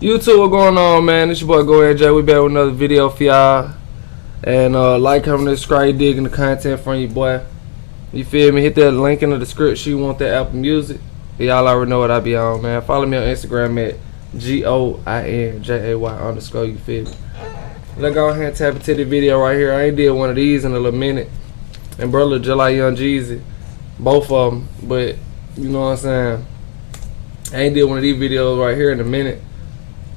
YouTube, what going on, man? It's your boy GoInJay. We back with another video for y'all. And like, comment, subscribe, digging the content from you, boy. You feel me? Hit that link in the description. You want that Apple Music? Y'all already know what I be on, man. Follow me on Instagram at GoINJay_. You feel me? Let's go ahead and tap into the video right here. I ain't did one of these in a little minute. And bro look just like Young Jeezy. Both of them. But, you know what I'm saying? I ain't did one of these videos right here in a minute.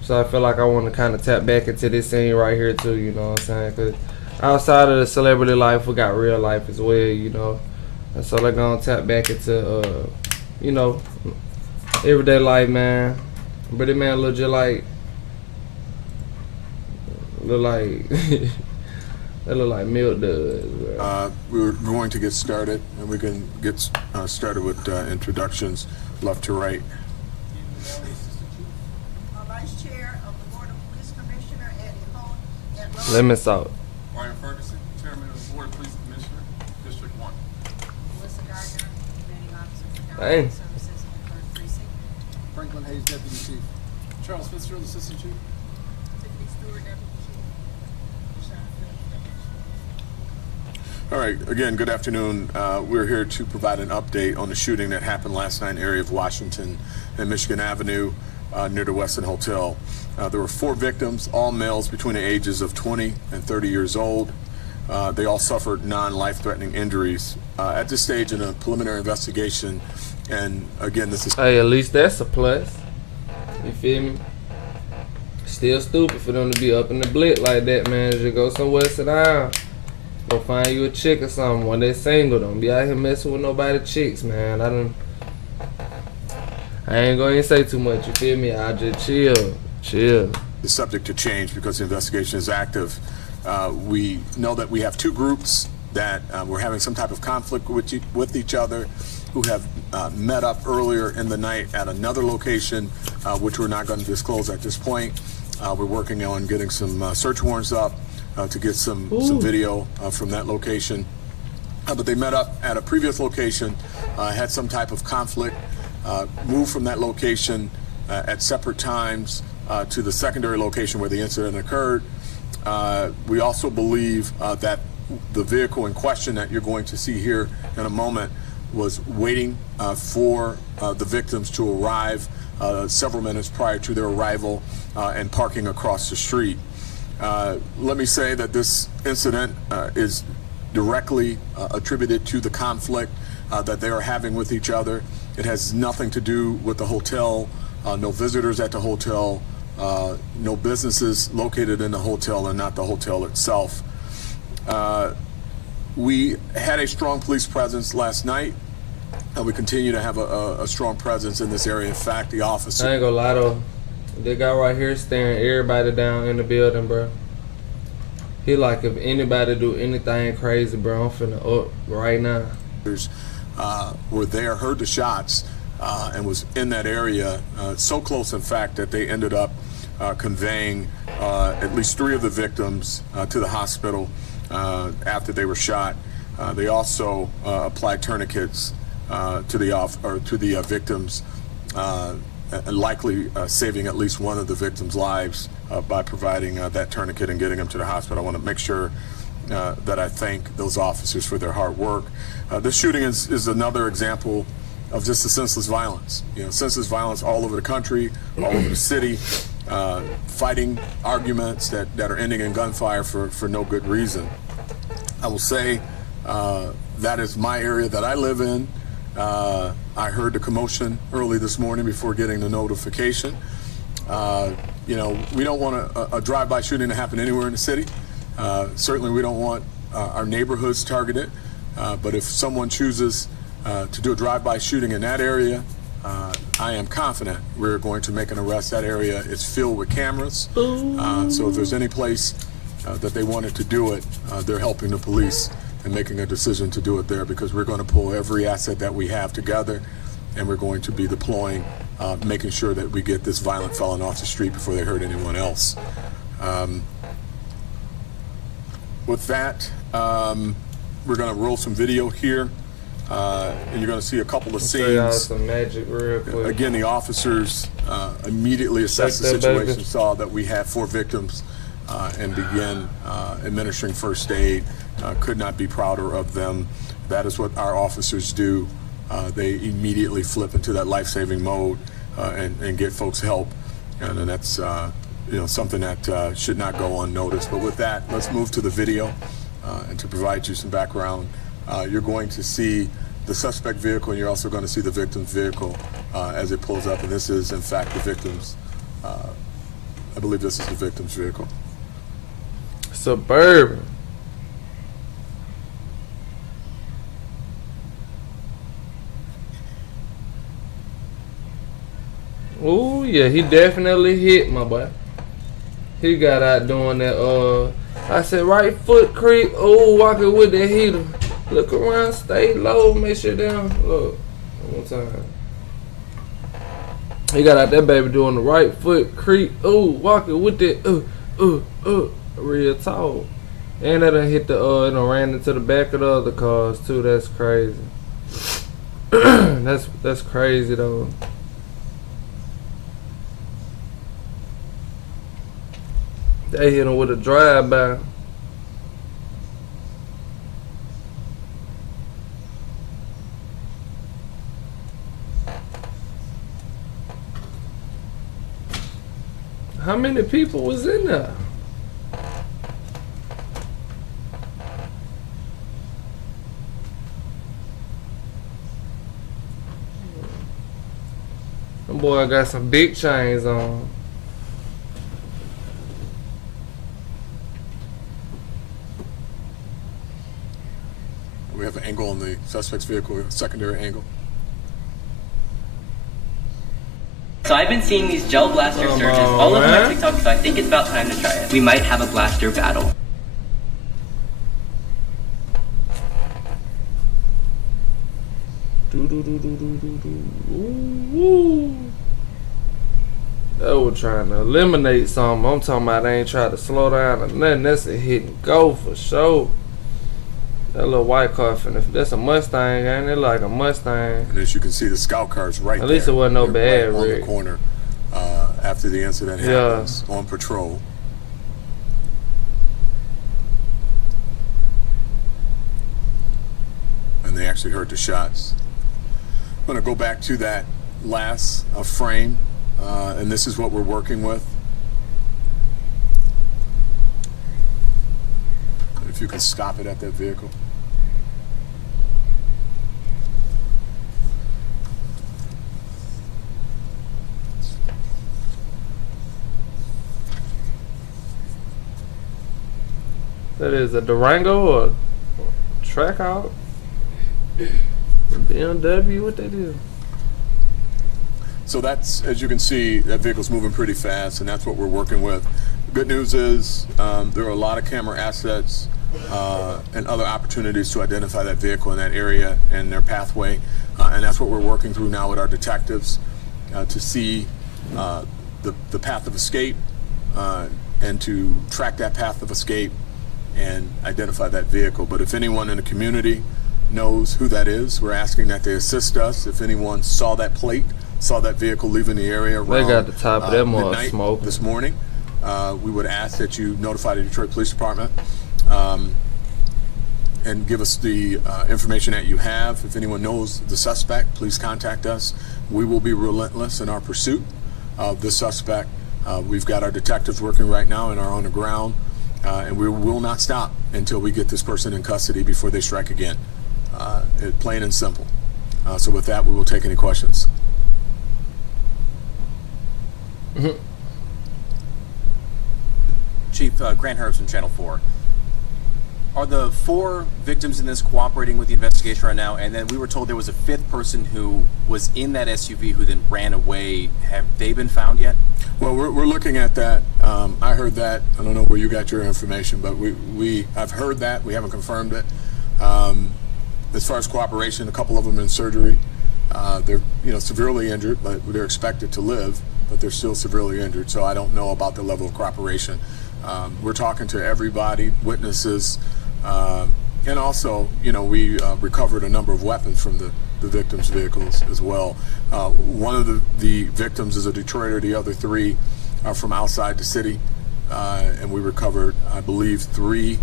So I feel like I want to kind of tap back into this scene right here too, you know what I'm saying? Because outside of the celebrity life, we got real life as well, you know. And so they're going to tap back into, you know, everyday life, man. But it man look just like, it look like milk does, bro. We're going to get started, and we can get started with introductions left to right. Vice Chair of the Board of Police Commissioner Eddie Holt. Lemon salt. Ryan Ferguson, Chairman of the Board of Police Commissioner, District 1. Melissa Gardner, Commanding Officer for Hey. County Services in the 3rd Precinct. Franklin Hayes, Deputy Chief. Charles Fitzgerald, Assistant Chief. Tiffany Stewart, Deputy Chief. Rashawn Phillips, Deputy Chief. All right, again, good afternoon. We're here to provide an update on the shooting that happened last night in the area of Washington and Michigan Avenue near the Westin Hotel. There were 4 victims, all males between the ages of 20 and 30 years old. They all suffered non-life-threatening injuries. At this stage in a preliminary investigation, and again, this is... Hey, at least that's a plus. You feel me? Still stupid for them to be up in the blick like that, man. Just go somewhere, sit down. Go find you a chick or something when they're single. Don't be out here messing with nobody chicks, man. I ain't gonna even say too much, you feel me? I just chill. is subject to change because the investigation is active. We know that we have 2 groups that were having some type of conflict with each other, who have met up earlier in the night at another location, which we're not going to disclose at this point. We're working on getting some search warrants up to get some video from that location. But they met up at a previous location, had some type of conflict, moved from that location at separate times to the secondary location where the incident occurred. We also believe that the vehicle in question that you're going to see here in a moment was waiting for the victims to arrive several minutes prior to their arrival and parking across the street. Let me say that this incident is directly attributed to the conflict that they are having with each other. It has nothing to do with the hotel, no visitors at the hotel, no businesses located in the hotel, and not the hotel itself. We had a strong police presence last night. We continue to have a strong presence in this area. In fact, the officer... I ain't gonna lie though. They got right here staring everybody down in the building, bro. He like, if anybody do anything crazy, bro, I'm finna up right now. Were there, heard the shots, and was in that area, so close in fact that they ended up conveying at least 3 of the victims to the hospital after they were shot. They also applied tourniquets to the victims, likely saving at least one of the victims' lives by providing that tourniquet and getting them to the hospital. I want to make sure that I thank those officers for their hard work. This shooting is another example of just the senseless violence. You know, senseless violence all over the country, all over the city, fighting arguments that are ending in gunfire for no good reason. I will say that is my area that I live in. I heard the commotion early this morning before getting the notification. You know, we don't want a drive-by shooting to happen anywhere in the city. Certainly we don't want our neighborhoods targeted, but if someone chooses to do a drive-by shooting in that area, I am confident we're going to make an arrest. That area is filled with cameras, so if there's any place that they wanted to do it, they're helping the police and making a decision to do it there, because we're going to pull every asset that we have together, and we're going to be deploying, making sure that we get this violent felon off the street before they hurt anyone else. With that, we're going to roll some video here and you're going to see a couple of Show y'all scenes. some magic real quick. Again, the officers immediately assessed the Check that, situation, baby. saw that we had 4 victims, and began administering first aid. Could not be prouder of them. That is what our officers do. They immediately flip into that life-saving mode and get folks help, and that's something that should not go unnoticed. But with that, let's move to the video, and to provide you some background, you're going to see the suspect vehicle, and you're also going to see the victim's vehicle as it pulls up, and this is in fact the victim's. I believe this is the victim's vehicle. Suburban. Oh yeah, he definitely hit my boy. He got out doing that. I said right foot creep. Oh, walking with that heater. Look around, stay low, make sure down. Look, one more time. He got out that baby doing the right foot creep. Oh, walking with that. Real tall. And that done hit the it done ran into the back of the other cars too. That's crazy. that's crazy though. They hit him with a drive-by. How many people was in there? That boy got some big chains on. We have an angle on the suspect's vehicle, a secondary angle. So I've been seeing these gel blaster searches all over my TikTok, so I think it's about time to try it. We might have a blaster battle. They were trying to eliminate something. I'm talking about they ain't trying to slow down or nothing. That's a hit and go for sure. That little white car, that's a Mustang, ain't it? Like a Mustang. And as you can see, the scout car's right there. At least it wasn't no They're bad right on wreck. the corner after the incident happens, on patrol. And they actually heard the shots. I'm going to go back to that last frame, and this is what we're working with. If you can stop it at that vehicle. That is a Durango or a track out? BMW, what that is? So that's, as you can see, that vehicle's moving pretty fast, and that's what we're working with. The good news is there are a lot of camera assets and other opportunities to identify that vehicle in that area and their pathway, and that's what we're working through now with our detectives to see the path of escape and to track that path of escape and identify that vehicle. But if anyone in the community knows who that is, we're asking that they assist us. If anyone saw that plate, saw that vehicle leaving the area around They got the top of that mud midnight smoking this morning, we would ask that you notify the Detroit Police Department and give us the information that you have. If anyone knows the suspect, please contact us. We will be relentless in our pursuit of the suspect. We've got our detectives working right now and are on the ground, and we will not stop until we get this person in custody before they strike again. Plain and simple. So with that, we will take any questions. Chief, Grant Herbst from Channel 4. Are the 4 victims in this cooperating with the investigation right now? And then we were told there was a 5th person who was in that SUV who then ran away. Have they been found yet? Well, we're looking at that. I heard that. I don't know where you got your information, but I've heard that. We haven't confirmed it. As far as cooperation, a couple of them in surgery. They're severely injured, but they're expected to live, but they're still severely injured. So I don't know about the level of cooperation. We're talking to everybody, witnesses, And also, you know, we recovered a number of weapons from the victims' vehicles as well. One of the victims is a Detroiter. The other three are from outside the city. And we recovered, I believe, three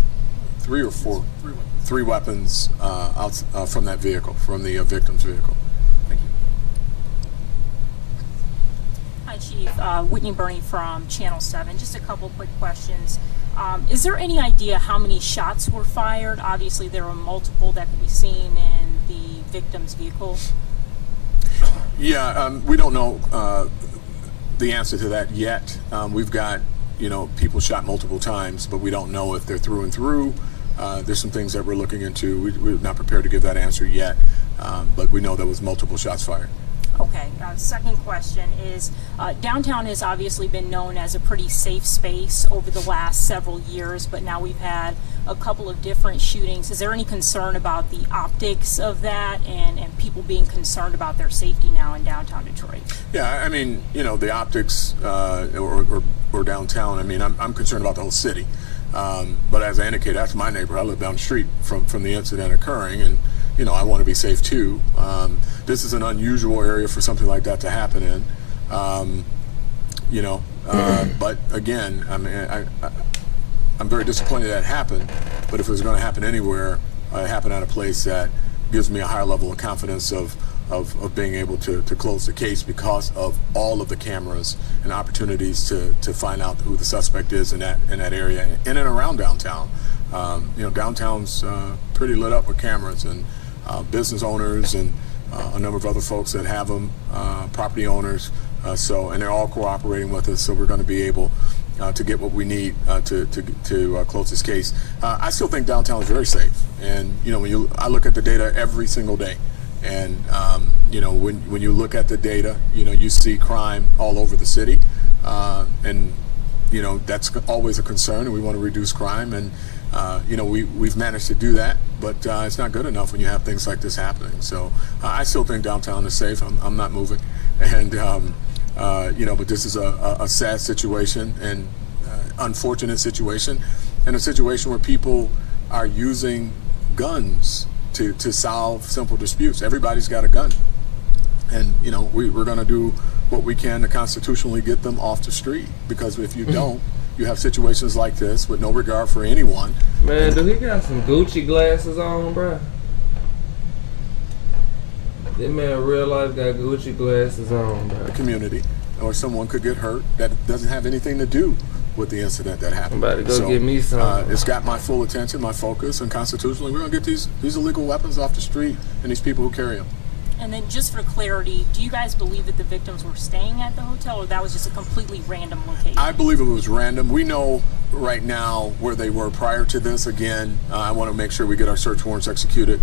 weapons from that vehicle, from the victim's vehicle. Thank you. Hi, Chief. Whitney Burney from Channel 7. Just a couple quick questions. Is there any idea how many shots were fired? Obviously, there were multiple that could be seen in the victim's vehicle. Yeah, we don't know the answer to that yet. We've got, you know, people shot multiple times, but we don't know if they're through and through. There's some things that we're looking into. We're not prepared to give that answer yet, but we know there was multiple shots fired. Okay. Second question is, downtown has obviously been known as a pretty safe space over the last several years, but now we've had a couple of different shootings. Is there any concern about the optics of that and people being concerned about their safety now in downtown Detroit? Yeah, I mean, you know, the optics or downtown, I mean, I'm concerned about the whole city. But as I indicated, that's my neighborhood. I live down the street from the incident occurring, and you know, I want to be safe too. This is an unusual area for something like that to happen in. You know, but again, I mean, I'm very disappointed that happened. But if it was going to happen anywhere, it happened at a place that gives me a higher level of confidence of being able to close the case because of all of the cameras and opportunities to find out who the suspect is in that area in and around downtown. You know, downtown's pretty lit up with cameras, and business owners and a number of other folks that have them, property owners. And they're all cooperating with us, so we're going to be able to get what we need to close this case. I still think downtown is very safe, and you know, I look at the data every single day, and you know, when you look at the data, you know, you see crime all over the city, and you know, that's always a concern, and we want to reduce crime, and you know, we've managed to do that, but it's not good enough when you have things like this happening. So I still think downtown is safe. I'm not moving, and you know, but this is a sad situation and unfortunate situation, and a situation where people are using guns to solve simple disputes. Everybody's got a gun, and you know, we're going to do what we can to constitutionally get them off the street, because if you don't, you have situations like this with no regard for anyone. Man, do he got some Gucci glasses on, bro? That man real life got Gucci glasses on, bro. The community, or someone could get hurt that doesn't have anything to do with the incident that happened. I'm about to go get me some. It's got my full attention, my focus, and constitutionally, we're going to get these illegal weapons off the street and these people who carry them. And then just for clarity, do you guys believe that the victims were staying at the hotel, or that was just a completely random location? I believe it was random. We know right now where they were prior to this. Again, I want to make sure we get our search warrants executed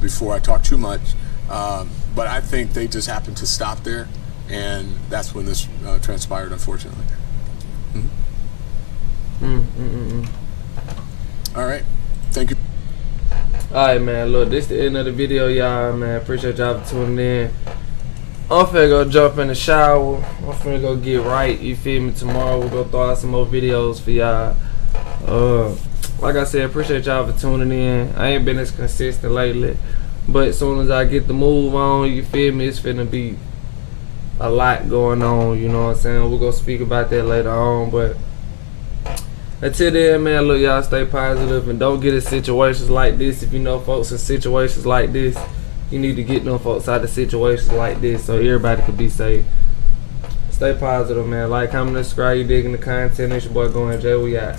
before I talk too much. But I think they just happened to stop there, and that's when this transpired, unfortunately. All right. Thank you. Alright, man, look, this the end of the video, y'all, man. Appreciate y'all for tuning in. I'm finna go jump in the shower. I'm finna go get right, you feel me? Tomorrow we'll go throw out some more videos for y'all. Like I said, appreciate y'all for tuning in. I ain't been as consistent lately, but as soon as I get the move on, you feel me, it's finna be a lot going on, you know what I'm saying? We'll go speak about that later on, but until then, man, look, y'all stay positive and don't get in situations like this. If you know folks in situations like this, you need to get them folks out of situations like this so everybody can be safe. Stay positive, man. Like, comment, subscribe. You digging the content. It's your boy GoInJay. We out.